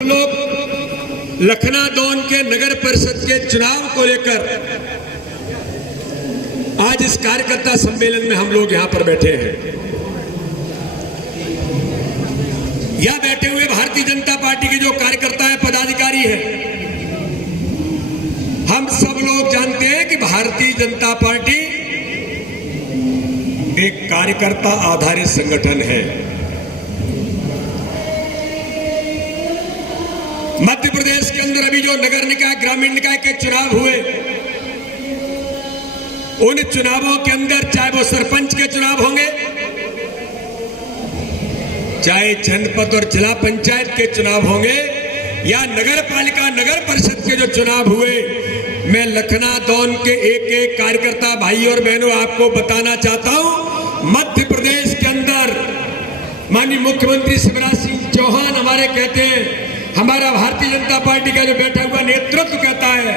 लोग लखनादौन के नगर परिषद के चुनाव को लेकर आज इस कार्यकर्ता सम्मेलन में हम लोग यहां पर बैठे हैं। यहां बैठे हुए भारतीय जनता पार्टी के जो कार्यकर्ता है, पदाधिकारी हैं, हम सब लोग जानते हैं कि भारतीय जनता पार्टी एक कार्यकर्ता आधारित संगठन है। मध्य प्रदेश के अंदर अभी जो नगर निकाय, ग्रामीण निकाय के चुनाव हुए, उन चुनावों के अंदर चाहे वो सरपंच के चुनाव होंगे, चाहे जनपद और जिला पंचायत के चुनाव होंगे, या नगर पालिका, नगर परिषद के जो चुनाव हुए, मैं लखनादौन के एक एक कार्यकर्ता भाई और बहनों आपको बताना चाहता हूं, मध्य प्रदेश के अंदर माननीय मुख्यमंत्री शिवराज सिंह चौहान हमारे कहते हैं, हमारा भारतीय जनता पार्टी का जो बैठा हुआ नेतृत्व कहता है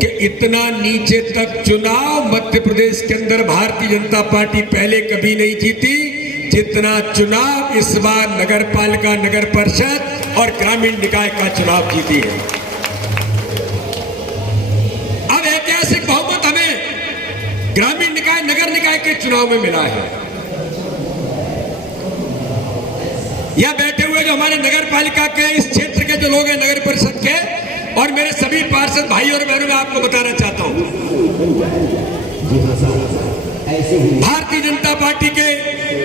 कि इतना नीचे तक चुनाव मध्य प्रदेश के अंदर भारतीय जनता पार्टी पहले कभी नहीं जीती जितना चुनाव इस बार नगर पालिका, नगर परिषद और ग्रामीण निकाय का चुनाव जीती है। अब ऐतिहासिक बहुमत हमें ग्रामीण निकाय, नगर निकाय के चुनाव में मिला है। यह बैठे हुए जो हमारे नगर पालिका के इस क्षेत्र के जो लोग हैं, नगर परिषद के, और मेरे सभी पार्षद भाई और बहनों, मैं आपको बताना चाहता हूं, भारतीय जनता पार्टी के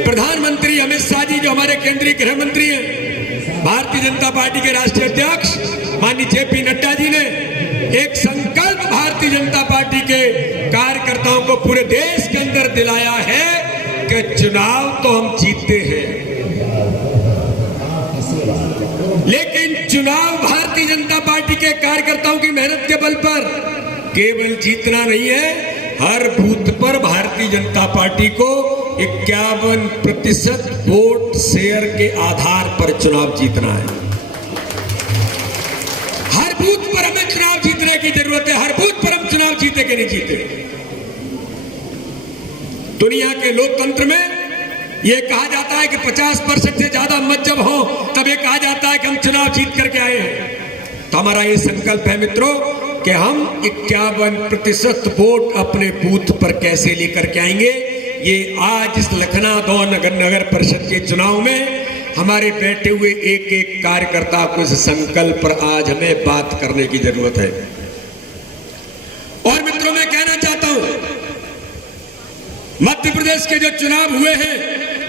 प्रधानमंत्री अमित शाह जी, जो हमारे केंद्रीय गृह मंत्री हैं, भारतीय जनता पार्टी के राष्ट्रीय अध्यक्ष माननीय जेपी नड्डा जी ने एक संकल्प भारतीय जनता पार्टी के कार्यकर्ताओं को पूरे देश के अंदर दिलाया है कि चुनाव तो हम जीतते हैं, लेकिन चुनाव भारतीय जनता पार्टी के कार्यकर्ताओं की मेहनत के बल पर केवल जीतना नहीं है, हर बूथ पर भारतीय जनता पार्टी को 51% वोट शेयर के आधार पर चुनाव जीतना है। हर बूथ पर हमें चुनाव जीतने की जरूरत है, हर बूथ पर हम चुनाव जीते कि नहीं जीते। दुनिया के लोकतंत्र में यह कहा जाता है कि 50% से ज्यादा मत जब हो तब यह कहा जाता है कि हम चुनाव जीत करके आए हैं। तो हमारा ये संकल्प है मित्रों कि हम 51% वोट अपने बूथ पर कैसे लेकर के आएंगे। ये आज इस लखनादौन नगर परिषद के चुनाव में हमारे बैठे हुए एक एक कार्यकर्ता को इस संकल्प पर आज हमें बात करने की जरूरत है। और मित्रों, मैं कहना चाहता हूं, मध्य प्रदेश के जो चुनाव हुए हैं,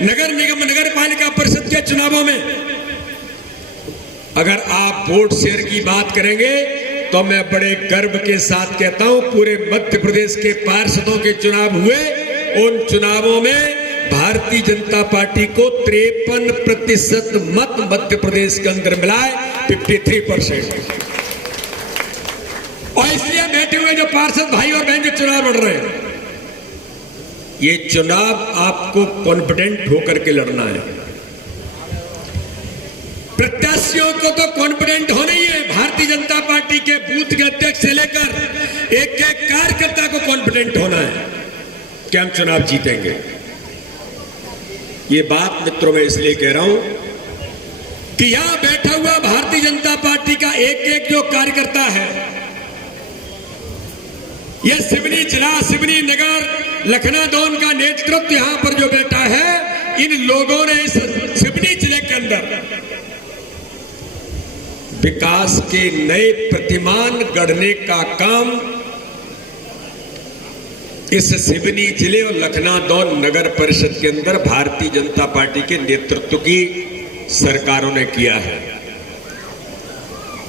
नगर निगम, नगर पालिका परिषद के चुनावों में अगर आप वोट शेयर की बात करेंगे तो मैं बड़े गर्व के साथ कहता हूं, पूरे मध्य प्रदेश के पार्षदों के चुनाव हुए, उन चुनावों में भारतीय जनता पार्टी को 53% मत मध्य प्रदेश के अंदर मिला है, 53%। और इसलिए बैठे हुए जो पार्षद भाई और बहन जो चुनाव लड़ रहे हैं, ये चुनाव आपको कॉन्फिडेंट होकर के लड़ना है। प्रत्याशियों को तो कॉन्फिडेंट होना ही है, भारतीय जनता पार्टी के बूथ के अध्यक्ष से लेकर एक एक कार्यकर्ता को कॉन्फिडेंट होना है कि हम चुनाव जीतेंगे। ये बात मित्रों मैं इसलिए कह रहा हूं कि यहां बैठा हुआ भारतीय जनता पार्टी का एक एक जो कार्यकर्ता है, यह सिवनी जिला, सिवनी नगर, लखनादौन का नेतृत्व यहां पर जो बैठा है, इन लोगों ने इस सिवनी जिले के अंदर विकास के नए प्रतिमान गढ़ने का काम इस सिवनी जिले और लखनादौन नगर परिषद के अंदर भारतीय जनता पार्टी के नेतृत्व की सरकारों ने किया है।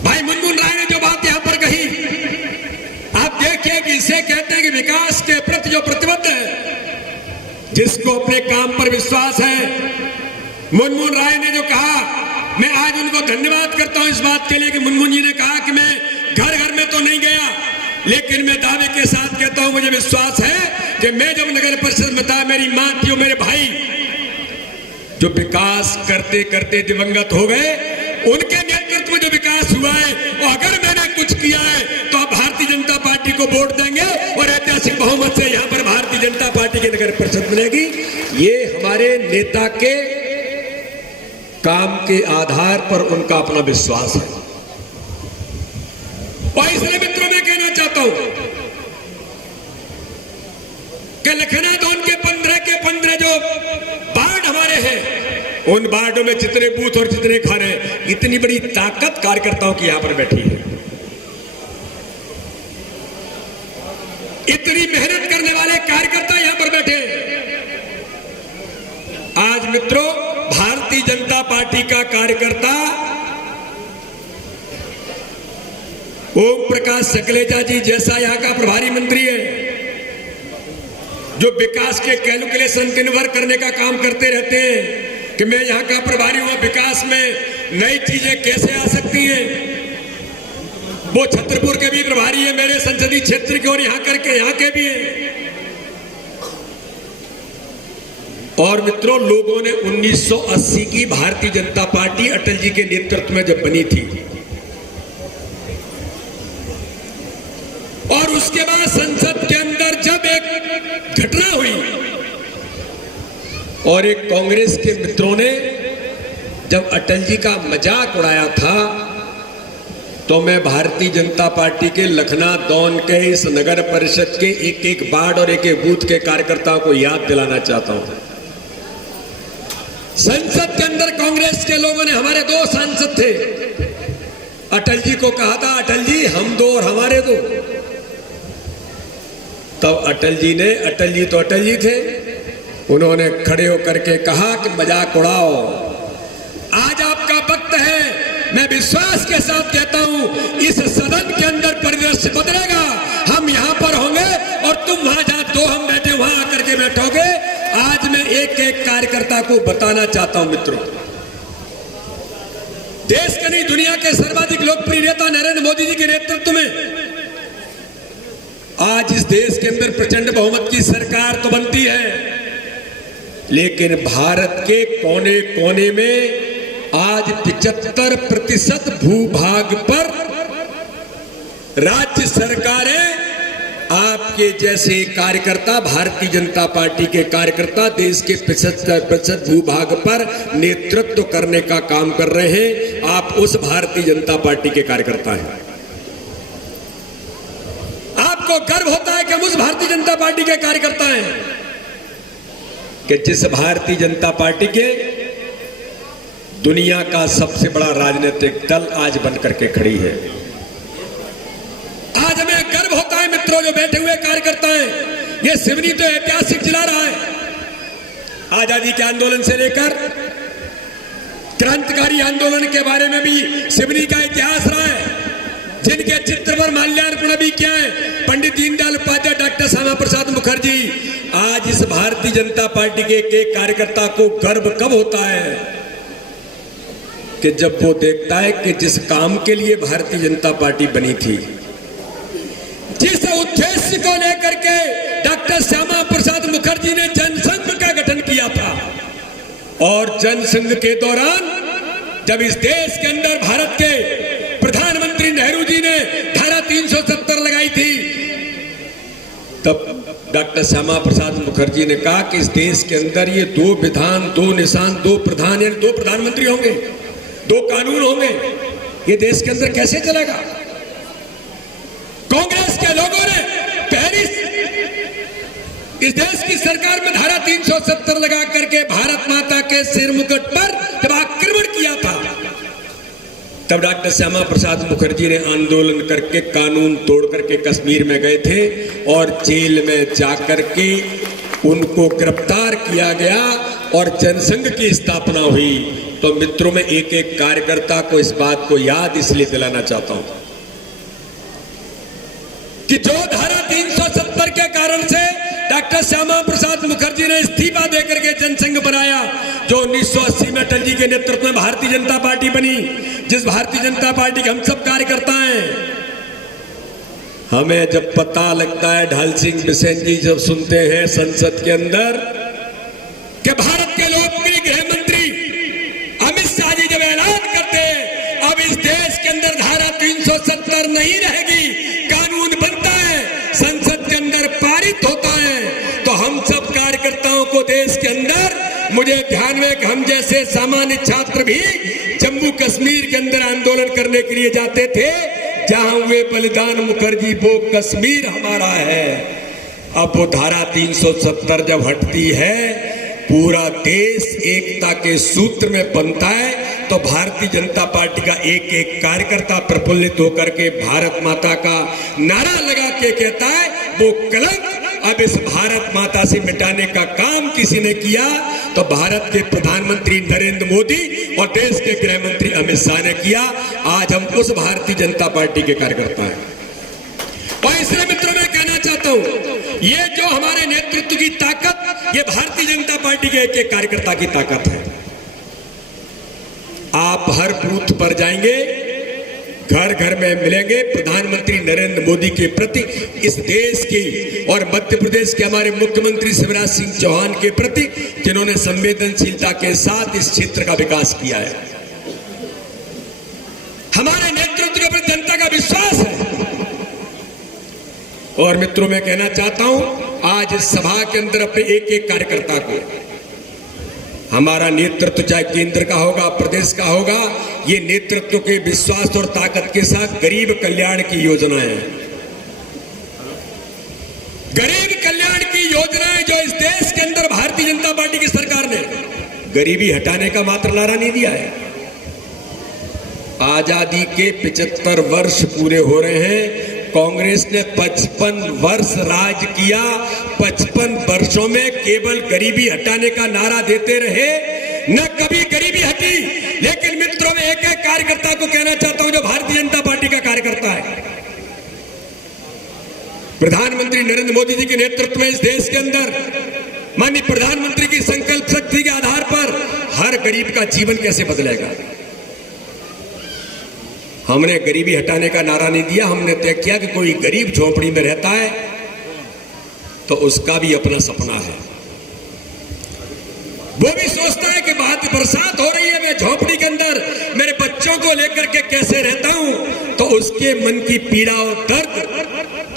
भाई मुनमुन राय ने जो बात यहां पर कही, आप देखिए कि इसे कहते हैं कि विकास के प्रति जो प्रतिबद्ध है, जिसको अपने काम पर विश्वास है। मुनमुन राय ने जो कहा, मैं आज उनको धन्यवाद करता हूं इस बात के लिए कि मुनमुन जी ने कहा कि मैं घर घर में तो नहीं गया, लेकिन मैं दावे के साथ कहता हूं, मुझे विश्वास है कि मैं जब नगर परिषद में था, मेरी मां थी और मेरे भाई जो विकास करते करते दिवंगत हो गए, उनके नेतृत्व में जो विकास हुआ है, और अगर मैंने कुछ किया है तो आप भारतीय जनता पार्टी को वोट देंगे और ऐतिहासिक बहुमत से यहां पर भारतीय जनता पार्टी की नगर परिषद मिलेगी। ये हमारे नेता के काम के आधार पर उनका अपना विश्वास है। और इसलिए मित्रों मैं कहना चाहता हूं कि लखनादौन के 15 के 15 जो वार्ड हमारे हैं, उन वार्डों में जितने बूथ और जितने घर हैं, इतनी बड़ी ताकत कार्यकर्ताओं की यहां पर बैठी है। इतनी मेहनत करने वाले कार्यकर्ता यहां पर बैठे। आज मित्रों, भारतीय जनता पार्टी का कार्यकर्ता ओम प्रकाश सकलेचा जी जैसा यहां का प्रभारी मंत्री है, जो विकास के कैलकुलेशन दिन भर करने का काम करते रहते हैं कि मैं यहां का प्रभारी हूं, विकास में नई चीजें कैसे आ सकती हैं। वो छतरपुर के भी प्रभारी है, मेरे संसदीय क्षेत्र के, और यहां के भी हैं। और मित्रों, लोगों ने 1980 की भारतीय जनता पार्टी अटल जी के नेतृत्व में जब बनी थी, और उसके बाद संसद के अंदर जब एक घटना हुई और एक कांग्रेस के मित्रों ने जब अटल जी का मजाक उड़ाया था, तो मैं भारतीय जनता पार्टी के लखनादौन के इस नगर परिषद के एक एक वार्ड और एक एक बूथ के कार्यकर्ताओं को याद दिलाना चाहता हूं। संसद के अंदर कांग्रेस के लोगों ने, हमारे 2 सांसद थे, अटल जी को कहा था, अटल जी हम 2 और हमारे 2। तब अटल जी तो अटल जी थे, उन्होंने खड़े होकर के कहा कि मजाक उड़ाओ, आज आपका वक्त है। मैं विश्वास के साथ कहता हूं, इस सदन के अंदर परिदृश्य बदलेगा। हम यहां पर होंगे और तुम वहां जहां 2 हम बैठे वहां आकर के बैठोगे। आज मैं एक एक कार्यकर्ता को बताना चाहता हूं मित्रों, देश के नहीं दुनिया के सर्वाधिक लोकप्रिय नेता नरेंद्र मोदी जी के नेतृत्व में आज इस देश के अंदर प्रचंड बहुमत की सरकार तो बनती है, लेकिन भारत के कोने कोने में आज 75% भूभाग पर राज्य सरकारें, आपके जैसे कार्यकर्ता, भारतीय जनता पार्टी के कार्यकर्ता देश के 75% भूभाग पर नेतृत्व करने का काम कर रहे हैं। आप उस भारतीय जनता पार्टी के कार्यकर्ता हैं। आपको गर्व होता है कि हम उस भारतीय जनता पार्टी के कार्यकर्ता हैं कि जिस भारतीय जनता पार्टी के दुनिया का सबसे बड़ा राजनीतिक दल आज बनकर के खड़ी है। आज हमें गर्व होता है मित्रों, जो बैठे हुए कार्यकर्ता हैं। ये सिवनी तो ऐतिहासिक जिला रहा है, आजादी के आंदोलन से लेकर क्रांतिकारी आंदोलन के बारे में भी सिवनी का इतिहास रहा है, जिनके चित्र पर माल्यार्पण भी किया है पंडित दीनदयाल उपाध्याय, डॉक्टर श्यामा प्रसाद मुखर्जी। आज इस भारतीय जनता पार्टी के एक कार्यकर्ता को गर्व कब होता है कि जब वो देखता है कि जिस काम के लिए भारतीय जनता पार्टी बनी थी, जिस उद्देश्य को लेकर के डॉक्टर श्यामा प्रसाद मुखर्जी ने जनसंघ का गठन किया था, और जनसंघ के दौरान जब इस देश के अंदर भारत के प्रधानमंत्री नेहरू जी ने धारा 370 लगाई थी, तब डॉक्टर श्यामा प्रसाद मुखर्जी ने कहा कि इस देश के अंदर ये 2 विधान, 2 निशान, 2 प्रधान, यानी 2 प्रधानमंत्री होंगे, 2 कानून होंगे, ये देश के अंदर कैसे चलेगा। कांग्रेस के लोगों ने पहली इस देश की सरकार में धारा 370 लगा करके भारत माता के सिर मुकुट पर जब आक्रमण किया था, तब डॉक्टर श्यामा प्रसाद मुखर्जी ने आंदोलन करके कानून तोड़ करके कश्मीर में गए थे और जेल में जाकर के उनको गिरफ्तार किया गया और जनसंघ की स्थापना हुई। तो मित्रों, में एक एक कार्यकर्ता को इस बात को याद इसलिए दिलाना चाहता हूं कि जो धारा 370 के कारण से डॉक्टर श्यामा प्रसाद मुखर्जी ने इस्तीफा देकर के जनसंघ बनाया, जो 1980 में अटल जी के नेतृत्व में भारतीय जनता पार्टी बनी, जिस भारतीय जनता पार्टी के हम सब कार्यकर्ता हैं। हमें जब पता लगता है, ढाल सिंह बिसेन जी जब सुनते हैं संसद के अंदर कि भारत के लोकप्रिय गृह मंत्री अमित शाह जी जब ऐलान करते हैं अब इस देश के अंदर धारा 370 नहीं रहेगी, कानून बनता है, संसद के अंदर पारित होता है, तो हम सब कार्यकर्ताओं को देश के अंदर, मुझे ध्यान में कि हम जैसे सामान्य छात्र भी जम्मू कश्मीर के अंदर आंदोलन करने के लिए जाते थे, जहां हुए बलिदान मुखर्जी वो कश्मीर हमारा है। अब वो धारा 370 जब हटती है, पूरा देश एकता के सूत्र में बनता है, तो भारतीय जनता पार्टी का एक एक कार्यकर्ता प्रफुल्लित होकर के भारत माता का नारा लगा के कहता है वो कलंक अब इस भारत माता से मिटाने का काम किसी ने किया तो भारत के प्रधानमंत्री नरेंद्र मोदी और देश के गृह मंत्री अमित शाह ने किया। आज हम उस भारतीय जनता पार्टी के कार्यकर्ता हैं। और इसलिए मित्रों मैं कहना चाहता हूं, ये जो हमारे नेतृत्व की ताकत, ये भारतीय जनता पार्टी के एक एक कार्यकर्ता की ताकत है। आप हर बूथ पर जाएंगे, घर घर में मिलेंगे प्रधानमंत्री नरेंद्र मोदी के प्रति, इस देश की और मध्य प्रदेश के हमारे मुख्यमंत्री शिवराज सिंह चौहान के प्रति, जिन्होंने संवेदनशीलता के साथ इस क्षेत्र का विकास किया है। हमारे नेतृत्व के प्रति जनता का विश्वास है। और मित्रों मैं कहना चाहता हूं, आज इस सभा के अंदर अपने एक एक कार्यकर्ता को, हमारा नेतृत्व चाहे केंद्र का होगा, प्रदेश का होगा, ये नेतृत्व के विश्वास और ताकत के साथ गरीब कल्याण की योजनाएं, गरीब कल्याण की योजनाएं जो इस देश के अंदर भारतीय जनता पार्टी की सरकार ने गरीबी हटाने का मात्र नारा नहीं दिया है। आजादी के 75 वर्ष पूरे हो रहे हैं, कांग्रेस ने 55 वर्ष राज किया। 55 वर्षों में केवल गरीबी हटाने का नारा देते रहे, न कभी गरीबी हटी। लेकिन मित्रों में एक एक कार्यकर्ता को कहना चाहता हूं जो भारतीय जनता पार्टी का कार्यकर्ता है, प्रधानमंत्री नरेंद्र मोदी जी के नेतृत्व में इस देश के अंदर माननीय प्रधानमंत्री की संकल्प शक्ति के आधार पर हर गरीब का जीवन कैसे बदलेगा। हमने गरीबी हटाने का नारा नहीं दिया, हमने तय किया कि कोई गरीब झोपड़ी में रहता है तो उसका भी अपना सपना है, वो भी सोचता है कि बात बरसात हो रही है, मैं झोपड़ी के अंदर मेरे बच्चों को लेकर के कैसे रहता हूं। तो उसके मन की पीड़ा और दर्द,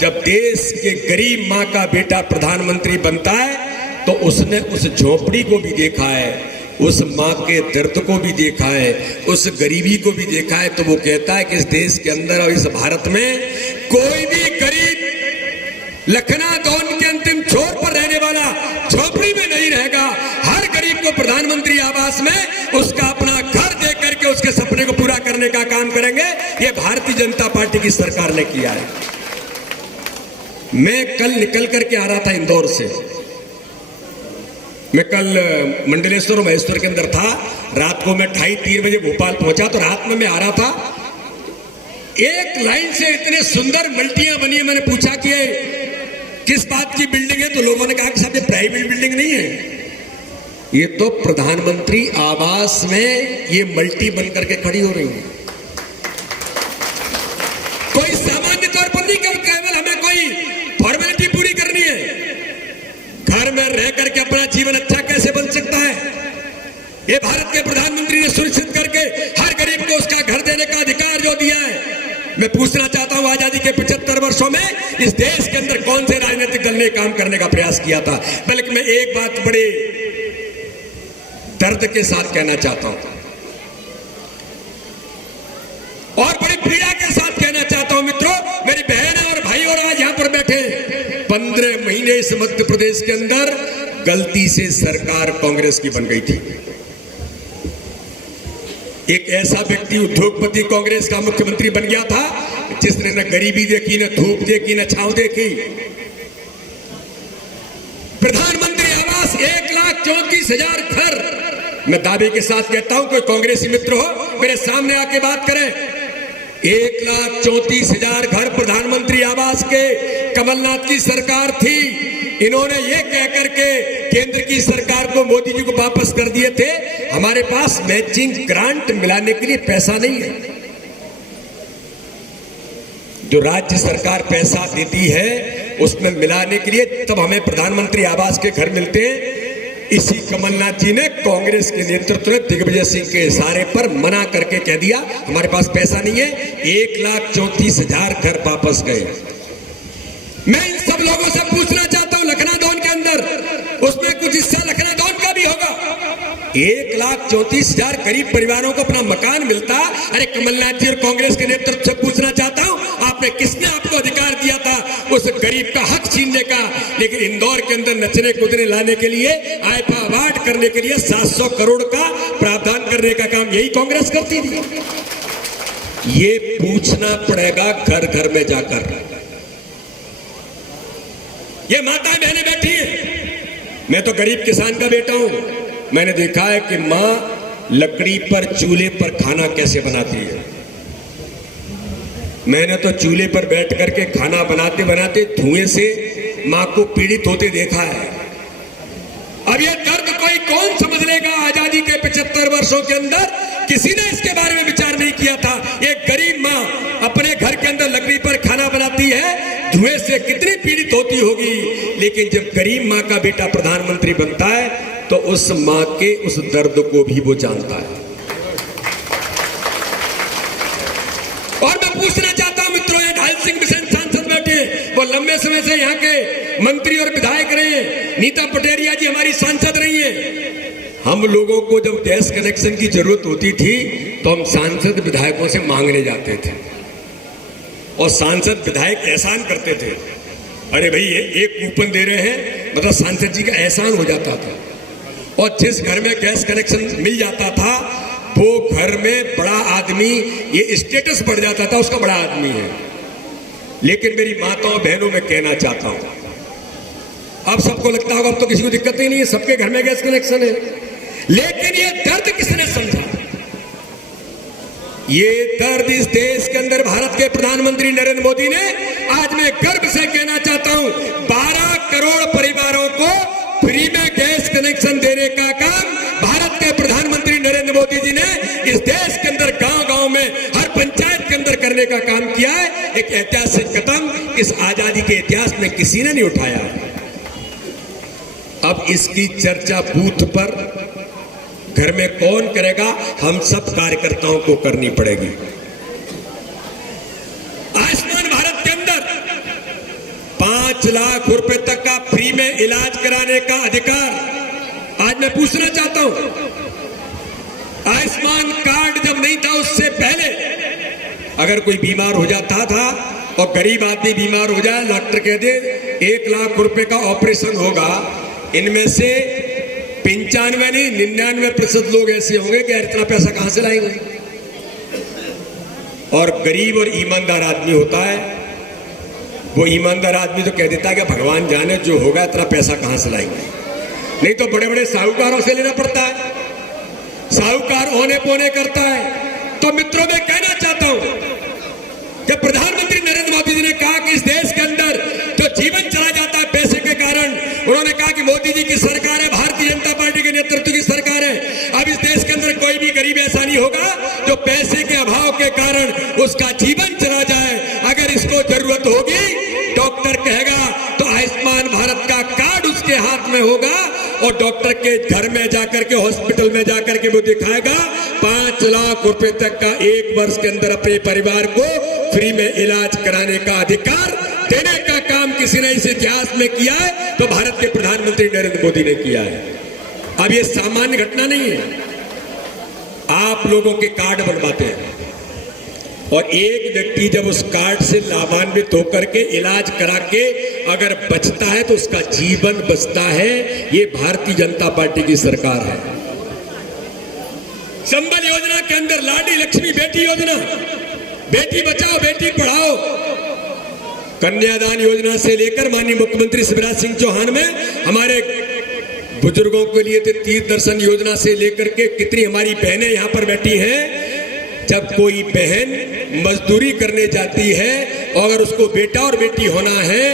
जब देश के गरीब मां का बेटा प्रधानमंत्री बनता है तो उसने उस झोपड़ी को भी देखा है, उस मां के दर्द को भी देखा है, उस गरीबी को भी देखा है। तो वो कहता है कि इस देश के अंदर और इस भारत में कोई भी गरीब लखनादौन के अंतिम छोर पर रहने वाला झोपड़ी में नहीं रहेगा। हर गरीब को प्रधानमंत्री आवास में उसका अपना घर दे करके उसके सपने को पूरा करने का काम करेंगे। ये भारतीय जनता पार्टी की सरकार ने किया है। मैं कल निकल करके आ रहा था इंदौर से, मैं कल मंडलेश्वर और महेश्वर के अंदर था। रात को मैं 2:30-3 बजे भोपाल पहुंचा। तो रात में मैं आ रहा था, एक लाइन से इतने सुंदर मल्टियां बनी है। मैंने पूछा कि किस बात की बिल्डिंग है, तो लोगों ने कहा कि साहब ये प्राइवेट बिल्डिंग नहीं है, ये तो प्रधानमंत्री आवास में ये मल्टी बन करके खड़ी हो रही है। कोई सामान्य तौर पर नहीं, केवल हमें कोई फॉर्मेलिटी पूरी करनी है। घर में रह करके अपना जीवन अच्छा कैसे बन सकता है, ये भारत के प्रधानमंत्री ने सुनिश्चित करके हर गरीब को उसका घर देने का अधिकार जो दिया है। मैं पूछना चाहता हूं, आजादी के 75 वर्षों में इस देश के अंदर कौन से राजनीतिक दल ने काम करने का प्रयास किया था। बल्कि मैं एक बात बड़े दर्द के साथ कहना चाहता हूं और बड़ी पीड़ा के साथ कहना चाहता हूं, मित्रों, मेरी बहन और भाई और आज यहां पर बैठे 15 महीने इस मध्य प्रदेश के अंदर गलती से सरकार कांग्रेस की बन गई थी। एक ऐसा व्यक्ति उद्योगपति कांग्रेस का मुख्यमंत्री बन गया था जिसने न गरीबी देखी, न धूप देखी, न छांव देखी। प्रधानमंत्री आवास 1,34,000 घर, मैं दावे के साथ कहता हूं, कोई कांग्रेसी मित्र हो मेरे सामने आके बात करें। 1,34,000 घर प्रधानमंत्री आवास के कमलनाथ की सरकार थी। इन्होंने ये कह करके केंद्र की सरकार को, मोदी जी को वापस कर दिए थे, हमारे पास मैचिंग ग्रांट मिलाने के लिए पैसा नहीं है। जो राज्य सरकार पैसा देती है उसमें मिलाने के लिए तब हमें प्रधानमंत्री आवास के घर मिलते हैं। इसी कमलनाथ जी ने कांग्रेस के नेतृत्व में दिग्विजय सिंह के इशारे पर मना करके कह दिया हमारे पास पैसा नहीं है। 1,34,000 घर वापस गए। मैं इन सब लोगों से पूछना चाहता हूं, लखनादौन के अंदर उसमें कुछ हिस्सा लखनादौन का भी होगा। 1,34,000 गरीब परिवारों को अपना मकान मिलता। अरे कमलनाथ जी और कांग्रेस के नेतृत्व से पूछना चाहता हूं, आपने किसने आपको अधिकार दिया था उस गरीब का हक छीनने का? लेकिन इंदौर के अंदर नचने कूदने लाने के लिए, आईफा अवार्ड करने के लिए 700 करोड़ का प्रावधान करने का काम यही कांग्रेस करती थी। ये पूछना पड़ेगा घर घर में जाकर। ये माताएं बहनें बैठी है, मैं तो गरीब किसान का बेटा हूं। मैंने देखा है कि मां लकड़ी पर चूल्हे पर खाना कैसे बनाती है। मैंने तो चूल्हे पर बैठ करके खाना बनाते बनाते धुएं से मां को पीड़ित होते देखा है। अब ये दर्द कोई कौन समझ लेगा? आजादी के 75 वर्षों के अंदर किसी ने इसके बारे में विचार नहीं किया था। एक गरीब मां अपने घर के अंदर लकड़ी पर खाना बनाती है, धुएं से कितनी पीड़ित होती होगी। लेकिन जब गरीब मां का बेटा प्रधानमंत्री बनता है तो उस मां के उस दर्द को भी वो जानता है। और मैं पूछना चाहता हूं मित्रों, ये ढाल सिंह बिसेन सांसद बैठे, वो लंबे समय से यहाँ के मंत्री और विधायक रहे हैं। नीता पटेरिया जी हमारी सांसद रही है। हम लोगों को जब गैस कनेक्शन की जरूरत होती थी तो हम सांसद विधायकों से मांगने जाते थे और सांसद विधायक एहसान करते थे। अरे भाई एक कूपन दे रहे हैं, मतलब सांसद जी का एहसान हो जाता था। और जिस घर में गैस कनेक्शन मिल जाता था वो घर में बड़ा आदमी, ये स्टेटस बढ़ जाता था, उसका बड़ा आदमी है। लेकिन मेरी माताओं बहनों में कहना चाहता हूं, अब सबको लगता होगा अब तो किसी को दिक्कत ही नहीं है, सबके घर में गैस कनेक्शन है। लेकिन ये दर्द किसने समझा? ये दर्द इस देश के अंदर भारत के प्रधानमंत्री नरेंद्र मोदी ने, आज मैं गर्व से कहना चाहता हूं, 12 करोड़ परिवारों को फ्री में गैस कनेक्शन देने का काम भारत के प्रधानमंत्री नरेंद्र मोदी जी ने इस देश के अंदर गांव-गांव में हर पंचायत के अंदर करने का काम किया है। एक ऐतिहासिक कदम इस आजादी के इतिहास में किसी ने नहीं उठाया। अब इसकी चर्चा बूथ पर घर में कौन करेगा? हम सब कार्यकर्ताओं को करनी पड़ेगी। आयुष्मान भारत के अंदर 5 लाख रुपए तक का फ्री में इलाज कराने का अधिकार आज मैं पूछना चाहता हूं। आयुष्मान कार्ड जब नहीं था उससे पहले अगर कोई बीमार हो जाता था और गरीब आदमी बीमार हो जाए, डॉक्टर कह दे 1 लाख रुपए का ऑपरेशन होगा, इनमें से 95 नहीं 99% लोग ऐसे होंगे कि इतना पैसा कहां से लाएंगे। और गरीब और ईमानदार आदमी होता है, वो ईमानदार आदमी तो कह देता है कि भगवान जाने जो होगा, इतना पैसा कहां से लाएंगे। नहीं तो बड़े बड़े साहूकारों से लेना पड़ता है, साहूकार औने पौने करता है। तो मित्रों मैं कहना चाहता हूं कि प्रधानमंत्री नरेंद्र मोदी जी ने कहा कि इस देश के अंदर जो जीवन चला जाता है पैसे के कारण, उन्होंने कहा कि मोदी जी की सरकार है, भारतीय जनता पार्टी के नेतृत्व की सरकार है। अब इस देश के अंदर कोई भी गरीब ऐसा नहीं होगा जो पैसे के अभाव के कारण उसका जीवन चला जाए। अगर इसको जरूरत होगी, डॉक्टर कहेगा तो आयुष्मान भारत का कार्ड उसके हाथ में होगा और डॉक्टर के घर में जाकर के, हॉस्पिटल में जाकर के वो दिखाएगा 5 लाख रुपए तक का एक वर्ष के अंदर अपने परिवार को फ्री में इलाज कराने का अधिकार देने का काम किसी ने इस इतिहास में किया है तो भारत के प्रधानमंत्री नरेंद्र मोदी ने किया है। अब ये सामान्य घटना नहीं है। आप लोगों के कार्ड बनवाते हैं और एक व्यक्ति जब उस कार्ड से लाभान्वित होकर के इलाज करा के अगर बचता है तो उसका जीवन बचता है। ये भारतीय जनता पार्टी की सरकार है। संबल योजना के अंदर लाडली लक्ष्मी बेटी योजना, बेटी बचाओ बेटी पढ़ाओ, कन्यादान योजना से लेकर माननीय मुख्यमंत्री शिवराज सिंह चौहान में हमारे बुजुर्गों के लिए तीर्थ दर्शन योजना से लेकर के कितनी हमारी बहनें यहां पर बैठी हैं। जब कोई बहन मजदूरी करने जाती है और अगर उसको बेटा और बेटी होना है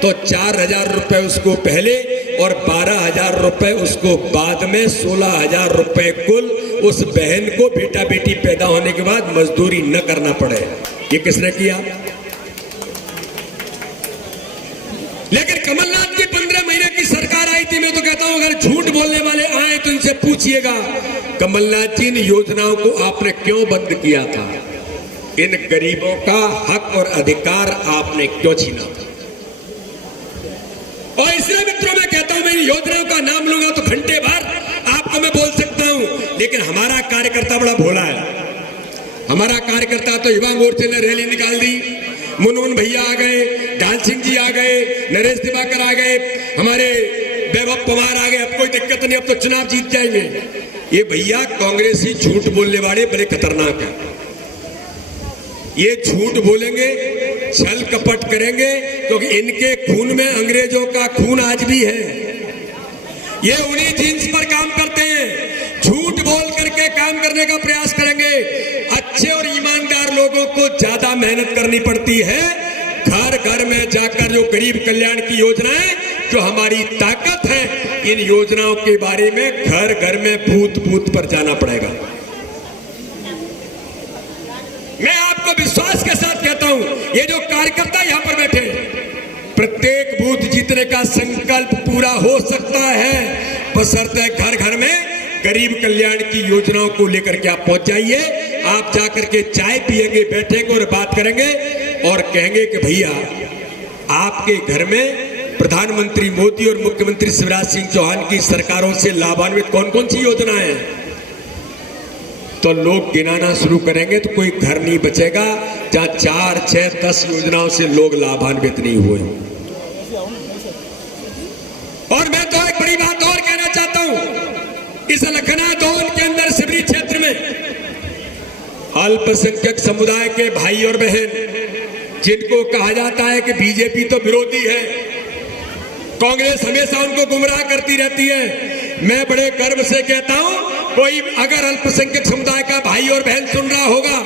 तो 4,000 रुपए उसको पहले और 12,000 रुपए उसको बाद में, 16,000 रुपए कुल उस बहन को बेटा बेटी पैदा होने के बाद मजदूरी न करना पड़े। ये किसने किया? लेकिन कमलनाथ की 15 महीने की सरकार आई थी। मैं तो कहता हूं अगर झूठ बोलने वाले आए तो इनसे पूछिएगा कमलनाथ जी इन योजनाओं को आपने क्यों बंद किया था? इन गरीबों का हक और अधिकार आपने क्यों छीना था? और इसलिए मित्रों मैं कहता हूं मैं इन योजनाओं का नाम लूंगा तो घंटे भर आपको मैं बोल सकता लेकिन हमारा कार्यकर्ता बड़ा भोला है। हमारा कार्यकर्ता तो युवा मोर्चे ने रैली निकाल दी, मुनमुन भैया आ गए, ढाल सिंह जी आ गए, नरेश दिवाकर आ गए, हमारे वैभव पवार आ गए, अब कोई दिक्कत नहीं, अब तो चुनाव जीत जाएंगे। ये भैया कांग्रेसी झूठ बोलने वाले बड़े खतरनाक हैं। ये झूठ बोलेंगे, छल कपट करेंगे, क्योंकि इनके खून में अंग्रेजों का खून आज भी है। ये उन्हीं जीन्स पर काम करते हैं, झूठ बोल करके काम करने का प्रयास करेंगे। अच्छे और ईमानदार लोगों को ज्यादा मेहनत करनी पड़ती है। घर घर में जाकर जो गरीब कल्याण की योजनाएं, जो हमारी ताकत है, इन योजनाओं के बारे में घर घर में बूथ बूथ पर जाना पड़ेगा। मैं आपको विश्वास के साथ कहता हूं, ये जो कार्यकर्ता यहां पर बैठे, प्रत्येक बूथ जीतने का संकल्प पूरा हो सकता है, बशर्ते घर घर में गरीब कल्याण की योजनाओं को लेकर के आप पहुंच जाइए। आप जाकर के चाय पिएंगे, बैठेंगे और बात करेंगे और कहेंगे कि भैया आपके घर में प्रधानमंत्री मोदी और मुख्यमंत्री शिवराज सिंह चौहान की सरकारों से लाभान्वित कौन कौन सी योजनाएं हैं, तो लोग गिनाना शुरू करेंगे तो कोई घर नहीं बचेगा जहां 4, 6, 10 योजनाओं से लोग लाभान्वित नहीं हुए। और मैं तो एक बड़ी बात और कहना चाहता हूं, इस लखनादौन के अंदर सिवनी क्षेत्र में अल्पसंख्यक समुदाय के भाई और बहन, जिनको कहा जाता है कि बीजेपी तो विरोधी है, कांग्रेस हमेशा उनको गुमराह करती रहती है, मैं बड़े गर्व से कहता हूं, कोई अगर अल्पसंख्यक समुदाय का भाई और बहन सुन रहा होगा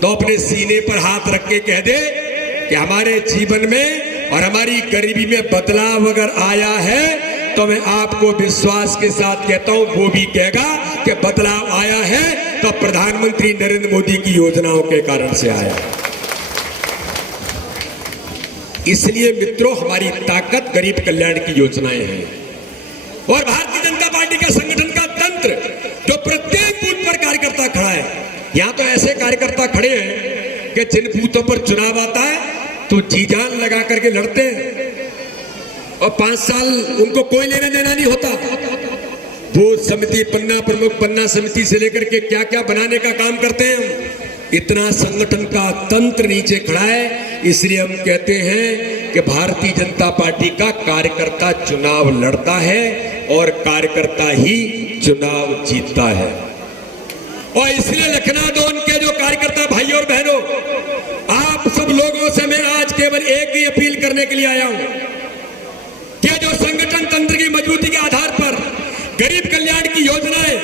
तो अपने सीने पर हाथ रख के कह दे कि हमारे जीवन में और हमारी गरीबी में बदलाव अगर आया है तो मैं आपको विश्वास के साथ कहता हूं, वो भी कहेगा कि बदलाव आया है तो प्रधानमंत्री नरेंद्र मोदी की योजनाओं के कारण से आया। इसलिए मित्रों, हमारी ताकत गरीब कल्याण की योजनाएं हैं और भारतीय जनता पार्टी का संगठन का तंत्र, जो प्रत्येक बूथ पर कार्यकर्ता खड़ा है। यहां तो ऐसे कार्यकर्ता खड़े हैं कि जिन बूथों पर चुनाव आता है तो जी जान लगा करके लड़ते हैं और 5 साल उनको कोई लेना देना नहीं होता। बूथ समिति, पन्ना प्रमुख, पन्ना समिति से लेकर के क्या क्या बनाने का काम करते हैं हम। इतना संगठन का तंत्र नीचे खड़ा है, इसलिए हम कहते हैं कि भारतीय जनता पार्टी का कार्यकर्ता चुनाव लड़ता है और कार्यकर्ता ही चुनाव जीतता है। और इसलिए लखनादौन के जो कार्यकर्ता भाई और बहनों, आप सब लोगों से मैं आज केवल एक ही अपील करने के लिए आया हूं कि जो संगठन तंत्र की मजबूती के आधार पर गरीब कल्याण की योजनाएं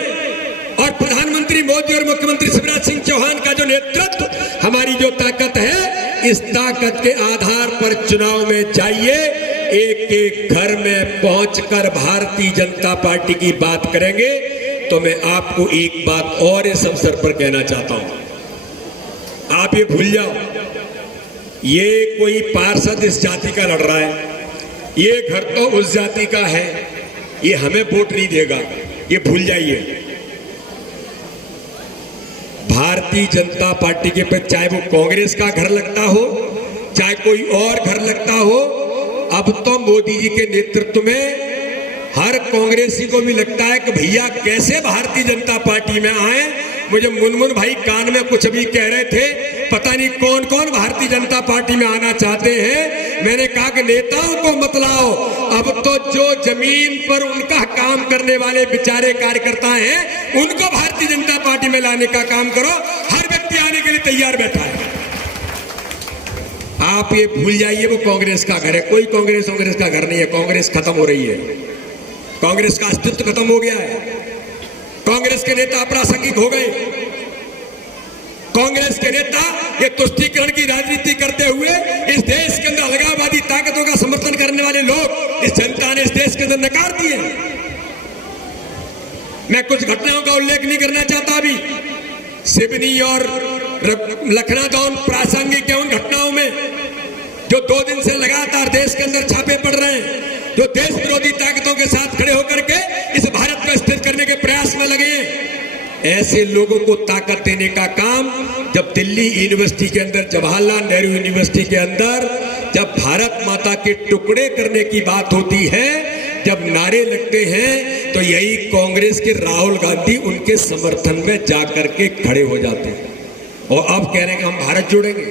और प्रधानमंत्री मोदी और मुख्यमंत्री शिवराज सिंह चौहान का जो नेतृत्व, हमारी जो ताकत है, इस ताकत के आधार पर चुनाव में जाइए, एक एक घर में पहुंचकर भारतीय जनता पार्टी की बात करेंगे। तो मैं आपको एक बात और इस अवसर पर कहना चाहता हूं, आप ये भूल जाओ, ये कोई पार्षद इस जाति का लड़ रहा है, ये घर तो उस जाति का है, ये हमें वोट नहीं देगा, ये भूल जाइए। भारतीय जनता पार्टी के पे चाहे वो कांग्रेस का घर लगता हो, चाहे कोई और घर लगता हो, अब तो मोदी जी के नेतृत्व में हर कांग्रेसी को भी लगता है कि भैया कैसे भारतीय जनता पार्टी में आए। मुझे मुनमुन भाई कान में कुछ भी कह रहे थे, पता नहीं कौन कौन भारतीय जनता पार्टी में आना चाहते हैं। मैंने कहा कि नेताओं को मत लाओ, अब तो जो जमीन पर उनका काम करने वाले बेचारे कार्यकर्ता हैं, उनको भारतीय जनता पार्टी में लाने का काम करो। हर व्यक्ति आने के लिए तैयार बैठा है। आप ये भूल जाइए वो कांग्रेस का घर है, कोई कांग्रेस का घर नहीं है। कांग्रेस खत्म हो रही है, कांग्रेस का अस्तित्व खत्म हो गया है, कांग्रेस के नेता अप्रासंगिक हो गए। कांग्रेस के नेता ये तुष्टीकरण की राजनीति करते हुए इस देश के अंदर अलगाववादी ताकतों का समर्थन करने वाले लोग इस जनता ने इस देश के अंदर नकार दिए। मैं कुछ घटनाओं का उल्लेख नहीं करना चाहता अभी, सिवनी और लखनादौन प्रासंगिक है उन घटनाओं में जो 2 दिन से लगातार देश के अंदर छापे पड़ रहे हैं, जो देश विरोधी ताकतों के साथ खड़े होकर के इस भारत को स्थिर करने के प्रयास में लगे हैं। ऐसे लोगों को ताकत देने का काम जब दिल्ली यूनिवर्सिटी के अंदर, जवाहरलाल नेहरू यूनिवर्सिटी के अंदर जब भारत माता के टुकड़े करने की बात होती है, जब नारे लगते हैं तो यही कांग्रेस के राहुल गांधी उनके समर्थन में जाकर के खड़े हो जाते हैं और अब कह रहे हैं कि हम भारत जोड़ेंगे।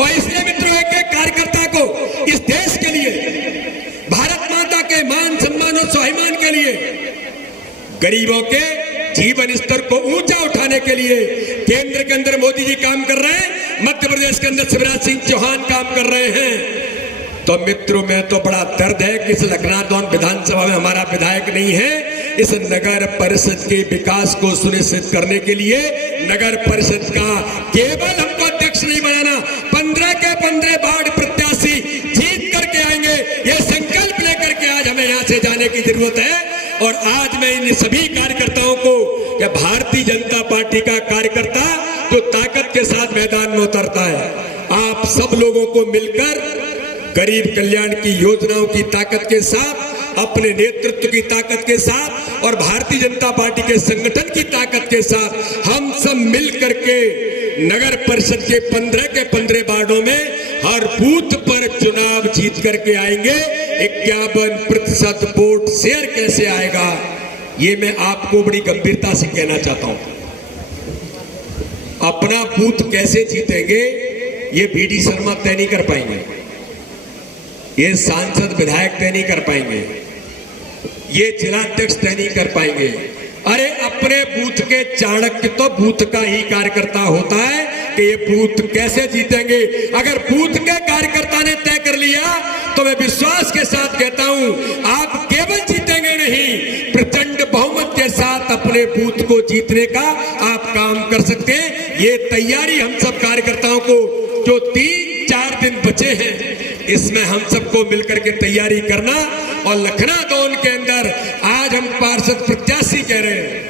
और इसलिए मित्रों, एक एक कार्यकर्ता को इस देश के लिए, भारत माता के मान सम्मान और स्वाभिमान के लिए, गरीबों के जीवन स्तर को ऊंचा उठाने के लिए केंद्र के अंदर मोदी जी काम कर रहे हैं, मध्य प्रदेश के अंदर शिवराज सिंह चौहान काम कर रहे हैं। तो मित्रों, में तो बड़ा दर्द है कि इस लखनादौन विधानसभा में हमारा विधायक नहीं है। इस नगर परिषद के विकास को सुनिश्चित करने के लिए नगर परिषद का केवल हमको अध्यक्ष नहीं बनाना, 15 के 15 वार्ड प्रत्याशी जीत करके आएंगे, ये संकल्प लेकर के आज हमें यहाँ से जाने की जरूरत है। और आज मैं इन सभी कार्यकर्ताओं को, कि भारतीय जनता पार्टी का कार्यकर्ता जो ताकत के साथ मैदान में उतरता है, आप सब लोगों को मिलकर गरीब कल्याण की योजनाओं की ताकत के साथ, अपने नेतृत्व की ताकत के साथ और भारतीय जनता पार्टी के संगठन की ताकत के साथ हम सब मिल करके नगर परिषद के 15 वार्डों में हर बूथ पर चुनाव जीत करके आएंगे। 51% वोट शेयर कैसे आएगा, ये मैं आपको बड़ी गंभीरता से कहना चाहता हूं। अपना बूथ कैसे जीतेंगे, ये बीडी शर्मा तय नहीं कर पाएंगे, ये सांसद विधायक तय नहीं कर पाएंगे, ये जिलाध्यक्ष तय नहीं कर पाएंगे। अरे अपने बूथ के चाणक्य तो बूथ का ही कार्यकर्ता होता है कि ये बूथ कैसे जीतेंगे। अगर बूथ के कार्यकर्ता ने तय कर लिया तो मैं विश्वास के साथ कहता हूं, आप केवल जीतेंगे नहीं, प्रचंड बहुमत के साथ अपने बूथ को जीतने का आप काम कर सकते हैं। ये तैयारी हम सब कार्यकर्ताओं को, जो 3-4 दिन बचे हैं, इसमें हम सबको मिलकर के तैयारी करना। और लखनादौन के अंदर आज हम पार्षद प्रत्याशी कह रहे हैं,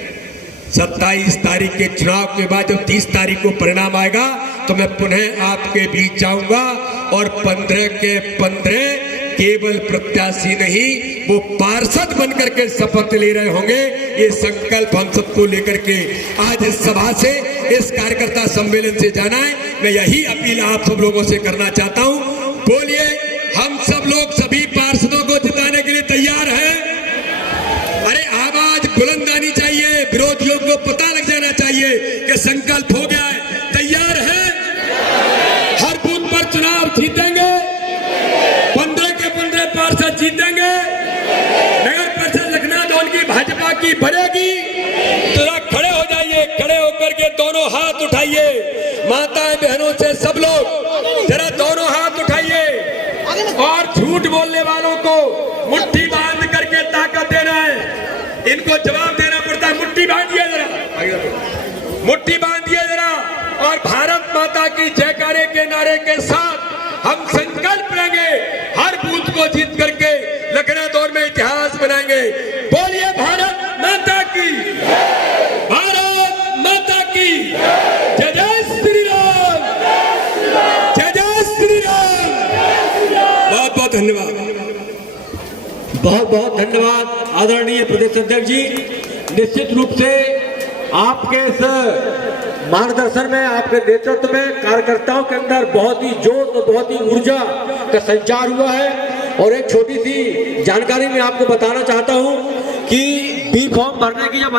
27 तारीख के चुनाव के बाद जब 30 तारीख को परिणाम आएगा तो मैं पुनः आपके बीच जाऊंगा और 15 के 15 केवल प्रत्याशी नहीं, वो पार्षद बनकर के शपथ ले रहे होंगे। ये संकल्प हम सबको लेकर के आज इस सभा से, इस कार्यकर्ता सम्मेलन से जाना है। मैं यही अपील आप सब लोगों से करना चाहता हूं। बोलिए, हम सब लोग सभी पार्षदों को जिताने के लिए तैयार हैं? अरे आवाज बुलंद आनी चाहिए, विरोधियों को पता लग जाना चाहिए कि संकल्प हो गया है। तैयार है? हर बूथ पर चुनाव जीतेंगे, 15 के 15 पार्षद जीतेंगे, नगर परिषद लखनादौन की भाजपा की बढ़ेगी। जरा खड़े हो जाइए, खड़े होकर के दोनों हाथ उठाइए, माताएं बहनों से सब लोग जरा दोनों हाथ उठाइए और झूठ बोलने वालों को मुट्ठी बांध करके ताकत देना है। इनको जवाब देना पड़ता है। मुट्ठी बांधिए जरा, मुट्ठी बांधिए जरा, और भारत माता की जयकारे के नारे के साथ हम संकल्प लेंगे, हर बूथ को जीत करके लखनादौन में इतिहास बनाएंगे। बोलिए भारत माता की, भारत माता की जय जय श्री राम, जय जय श्री राम। बहुत बहुत धन्यवाद, बहुत बहुत धन्यवाद आदरणीय प्रदेश अध्यक्ष जी। निश्चित रूप से आपके इस मार्गदर्शन में, आपके नेतृत्व में कार्यकर्ताओं के अंदर बहुत ही जोश और बहुत ही ऊर्जा का संचार हुआ है। और एक छोटी सी जानकारी मैं आपको बताना चाहता हूं कि बी फॉर्म भरने की जब